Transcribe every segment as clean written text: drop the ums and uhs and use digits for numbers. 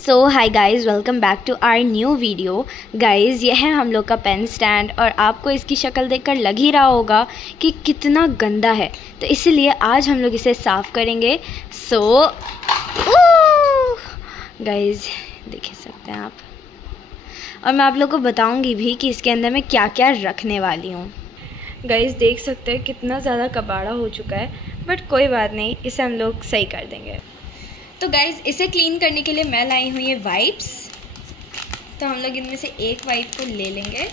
So hi guys, welcome back to our new video. Guys, ये है हम लोग का पेन स्टैंड और आपको इसकी शक्ल देखकर लग ही रहा होगा कि कितना गंदा है, तो इसीलिए आज हम लोग इसे साफ़ करेंगे। सो गाइज़ देख सकते हैं आप, और मैं आप लोग को बताऊंगी भी कि इसके अंदर मैं क्या क्या रखने वाली हूँ। गाइज़ देख सकते हैं कितना ज़्यादा कबाड़ा हो चुका है, बट कोई बात नहीं, इसे हम लोग सही कर देंगे। तो गाइज़ इसे क्लीन करने के लिए मैं लाई हूँ ये वाइप्स। तो हम लोग इनमें से एक वाइप को ले लेंगे।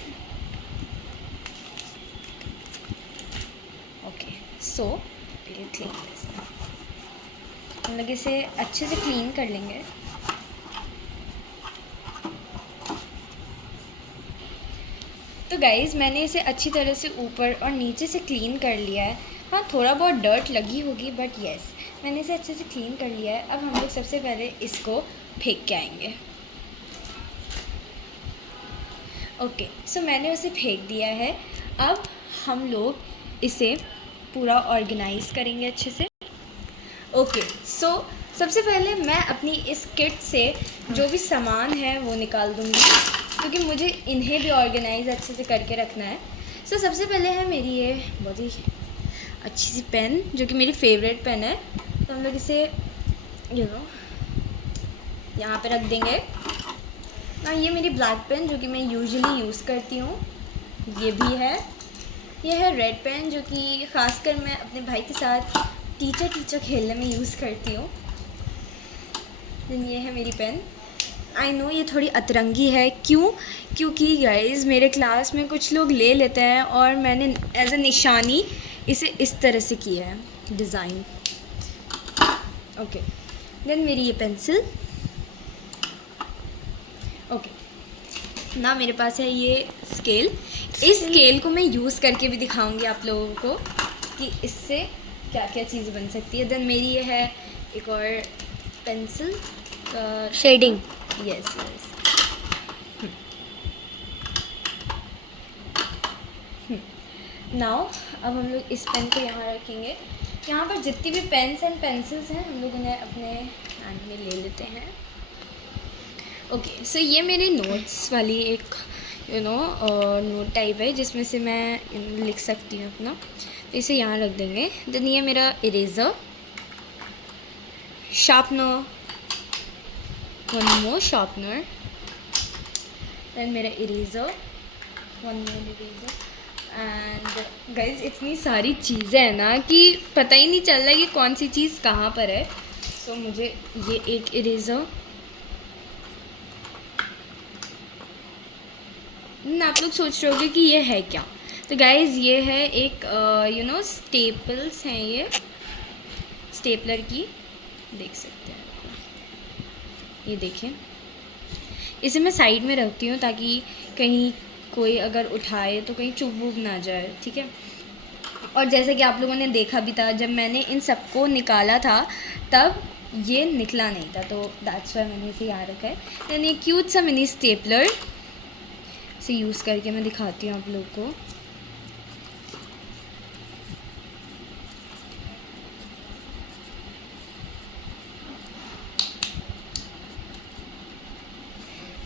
ओके, सो क्लीन हम लोग इसे अच्छे से क्लीन कर लेंगे। तो गाइज़ मैंने इसे अच्छी तरह से ऊपर और नीचे से क्लीन कर लिया है। हाँ, थोड़ा बहुत डर्ट लगी होगी, बट येस मैंने इसे अच्छे से क्लीन कर लिया है। अब हम लोग सबसे पहले इसको फेंक के आएंगे। ओके, सो मैंने उसे फेंक दिया है। अब हम लोग इसे पूरा ऑर्गेनाइज़ करेंगे अच्छे से। ओके, सो सबसे पहले मैं अपनी इस किट से जो भी सामान है वो निकाल दूँगी, क्योंकि मुझे इन्हें भी ऑर्गेनाइज़ अच्छे से करके रखना है। सो सबसे पहले है मेरी ये बहुत ही अच्छी सी पेन, जो कि मेरी फेवरेट पेन है। तो हम लोग इसे यहाँ पे रख देंगे। हाँ, ये मेरी ब्लैक पेन जो कि मैं यूजुअली यूज़ करती हूँ, ये भी है। ये है रेड पेन जो कि ख़ासकर मैं अपने भाई के साथ टीचर खेलने में यूज़ करती हूँ। देन ये है मेरी पेन। आई नो ये थोड़ी अतरंगी है, क्योंकि गाइज़ मेरे क्लास में कुछ लोग ले लेते हैं और मैंने एज अ निशानी इसे इस तरह से किया है, डिज़ाइन। ओके, देन मेरी ये पेंसिल। ओके, ना मेरे पास है ये स्केल। इस स्केल को मैं यूज़ करके भी दिखाऊंगी आप लोगों को कि इससे क्या क्या चीज़ बन सकती है। देन मेरी ये है एक और पेंसिल, शेडिंग। यस। नाउ अब हम लोग इस पेन को यहाँ रखेंगे। यहाँ पर जितनी भी पेन्स एंड पेंसिल्स हैं हम लोग उन्हें अपने हैंड में ले लेते हैं। ओके, सो ये मेरी नोट्स वाली एक नोट टाइप है, जिसमें से मैं लिख सकती हूँ अपना। तो इसे यहाँ रख देंगे। देन ये मेरा eraser, sharpener, one more sharpener, then मेरा eraser, one more eraser. And guys इतनी सारी चीज़ें हैं ना कि पता ही नहीं चल रहा है कि कौन सी चीज़ कहाँ पर है। तो मुझे ये एक इरेज़र, आप लोग सोच रहे होगे कि ये है क्या। तो गाइज़ ये है एक स्टेपल्स हैं, ये स्टेपलर की, देख सकते हैं आप। ये देखें, इसे मैं साइड में रखती हूँ ताकि कहीं कोई अगर उठाए तो कहीं चुभ वुभ ना जाए, ठीक है। और जैसे कि आप लोगों ने देखा भी था, जब मैंने इन सबको निकाला था तब ये निकला नहीं था, तो दैट्स वाई मैंने इसे यहाँ रखा है। देन ये क्यूट सा मिनी स्टेपलर से यूज़ करके मैं दिखाती हूँ आप लोग को।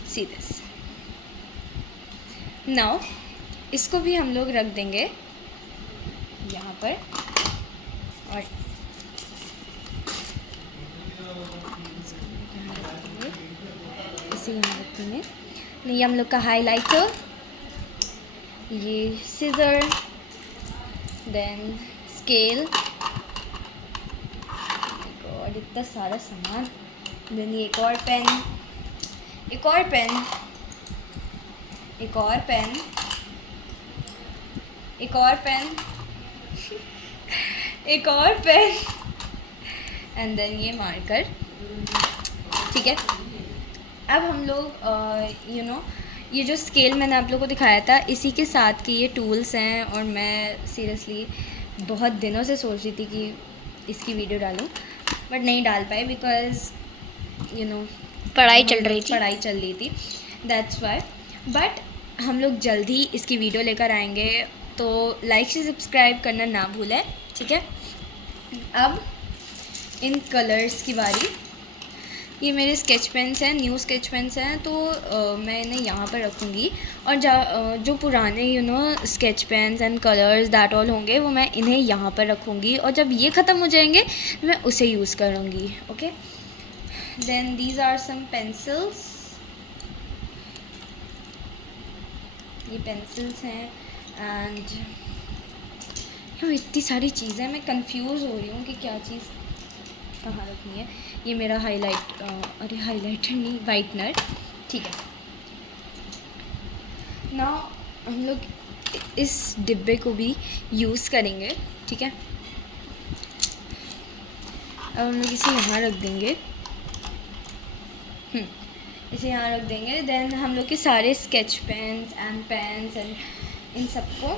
See this. नाउ इसको भी हम लोग रख देंगे यहाँ पर, और इसे यहाँ रखेंगे। ये हम लोग का हाइलाइटर, ये सीजर, देन स्केल, और इतना सारा सामान। देन ये एक और पेन, एक और पेन, एक और पेन, एक और पेन, एक और पेन, एंड देन ये मार्कर, ठीक है। अब हम लोग ये जो स्केल मैंने आप लोगों को दिखाया था, इसी के साथ के ये टूल्स हैं, और मैं सीरियसली बहुत दिनों से सोच रही थी कि इसकी वीडियो डालूं, बट नहीं डाल पाई बिकॉज़ पढ़ाई चल रही थी, दैट्स वाई। बट हम लोग जल्द ही इसकी वीडियो लेकर आएंगे, तो लाइक से सब्सक्राइब करना ना भूलें, ठीक है। अब इन कलर्स की बारी। ये मेरे स्केच पेन्स हैं, न्यू स्केच पेन्स हैं, तो मैं इन्हें यहाँ पर रखूँगी। और जो पुराने sketch pens and colours that all होंगे वो मैं इन्हें यहाँ पर रखूँगी, और जब ये ख़त्म हो जाएंगे मैं उसे यूज़ करूँगी। Okay, then these are some pencils. ये पेंसिल्स हैं एंड इतनी सारी चीज़ें, मैं कंफ्यूज हो रही हूँ कि क्या चीज़ कहाँ रखनी है। ये मेरा हाइलाइटर नहीं, वाइटनर। ठीक है, नाउ हम लोग इस डिब्बे को भी यूज़ करेंगे। ठीक है, अब हम लोग इसे यहाँ रख देंगे। इसे यहाँ रख देंगे। देन हम लोग के सारे स्केच पेन्स एंड इन सबको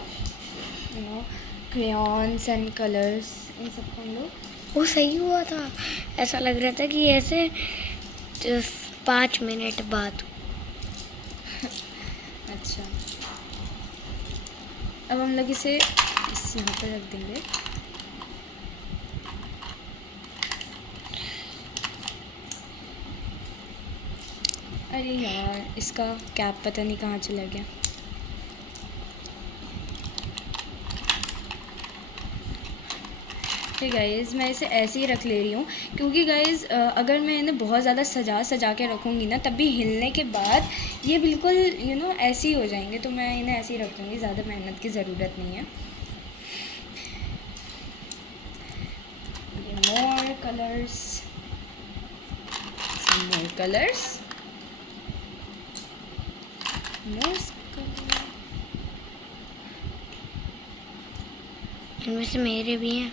क्रेयॉन्स एंड कलर्स, इन सबको हम लोग। वो सही हुआ था, ऐसा लग रहा था कि ऐसे 5 मिनट बाद। अच्छा, अब हम लोग इसे यहाँ पर रख देंगे। अरे यार, इसका कैप पता नहीं कहाँ चला गया। ठीक है गाइज़, मैं इसे ऐसे ही रख ले रही हूँ, क्योंकि गाइज़ अगर मैं इन्हें बहुत ज़्यादा सजा के रखूँगी ना, तब भी हिलने के बाद ये बिल्कुल ऐसे ही हो जाएंगे। तो मैं इन्हें ऐसे ही रख दूँगी, ज़्यादा मेहनत की ज़रूरत नहीं है। ये मोर कलर्स, इनमें से मेरे भी हैं।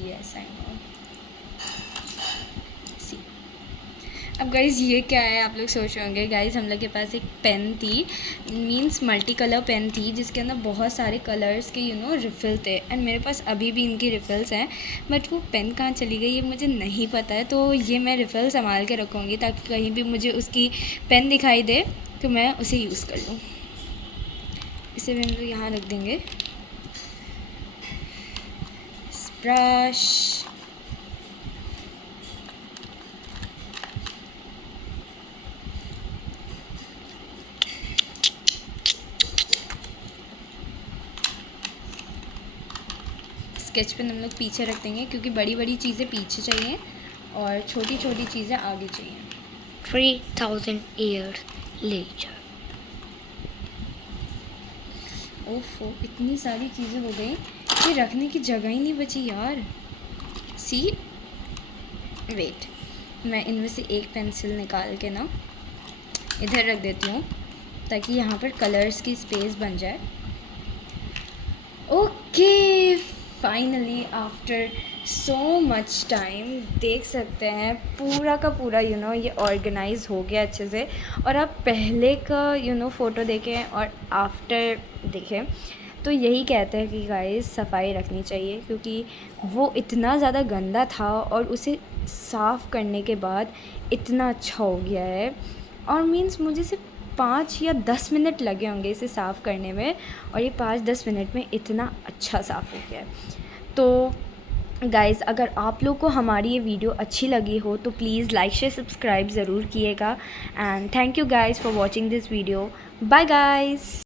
Yes, I know. सी, अब गाइज़ ये क्या है, आप लोग सोच रहे होंगे। गाइज़ हम लोग के पास एक पेन थी, मींस मल्टी कलर पेन थी, जिसके अंदर बहुत सारे कलर्स के रिफ़िल थे। एंड मेरे पास अभी भी इनकी रिफ़िल्स हैं, बट वो पेन कहाँ चली गई ये मुझे नहीं पता है। तो ये मैं रिफ़िल संभाल के रखूँगी, ताकि कहीं भी मुझे उसकी पेन दिखाई दे तो मैं उसे यूज़ कर लूँ। इसे भी हम लोग यहाँ रख देंगे। ब्रश, स्केच पेन हम लोग पीछे रख देंगे, क्योंकि बड़ी बड़ी चीज़ें पीछे चाहिए और छोटी छोटी चीज़ें आगे चाहिए। 3000 years later। ओफो, इतनी सारी चीज़ें हो गई कि रखने की जगह ही नहीं बची यार। सी, वेट, मैं इनमें से एक पेंसिल निकाल के ना इधर रख देती हूँ, ताकि यहाँ पर कलर्स की स्पेस बन जाए। Okay, finally after so much time देख सकते हैं पूरा का पूरा ये ऑर्गेनाइज हो गया अच्छे से। और आप पहले का फ़ोटो देखें और आफ्टर देखें तो यही कहते हैं कि गाइस सफाई रखनी चाहिए, क्योंकि वो इतना ज़्यादा गंदा था और उसे साफ़ करने के बाद इतना अच्छा हो गया है। और मीन्स मुझे सिर्फ 5 या 10 मिनट लगे होंगे इसे साफ़ करने में, और ये 5-10 मिनट में इतना अच्छा साफ़ हो गया है। तो गाइज़, अगर आप लोग को हमारी ये वीडियो अच्छी लगी हो तो प्लीज़ लाइक शेयर सब्सक्राइब ज़रूर किएगा। And thank you guys for watching this video. Bye guys.